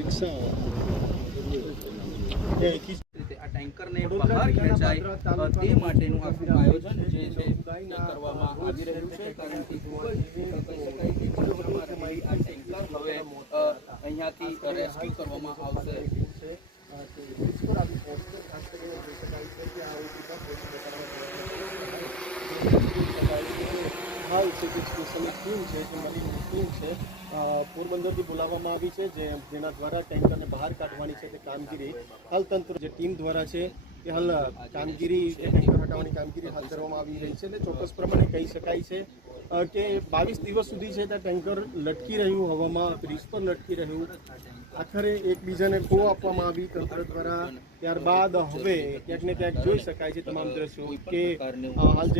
રિક્ષા આ ટેન્કરને બહાર ખેંચાય તે માટેનું આખું આયોજન જે છે તે કરવામાં આવી રહ્યું છે, કારણ કે ખૂબ જ કહી શકાય કે ચર્ચામાં રહેલી આ ટેન્કર હવે અહીંયાથી રેસ્ક્યુ કરવામાં આવશે. હાલ છે જે સ્પેશિયલ ટીમ છે જે મરીન ટીમ છે પોરબંદરથી બોલાવવામાં આવી છે, જેના દ્વારા ટેન્કરને બહાર કાઢવાની છે તે કામગીરી હાલ તંત્ર જે ટીમ દ્વારા છે એ હાલ કામગીરી ટેન્કર હટાવવાની કામગીરી હાથ ધરવામાં આવી રહી છે. અને ચોક્કસ પ્રમાણે કહી શકાય છે કે 22 દિવસ સુધી છે ત્યાં ટેન્કર લટકી રહ્યું, હવામાં બ્રિજ પર લટકી રહ્યું, આખરે એકબીજાને ખો આપવામાં આવી તંત્ર દ્વારા. ત્યારબાદ હવે ક્યાંક ને ક્યાંક જોઈ શકાય છે તમામ દ્રશ્યો કે હાલ જે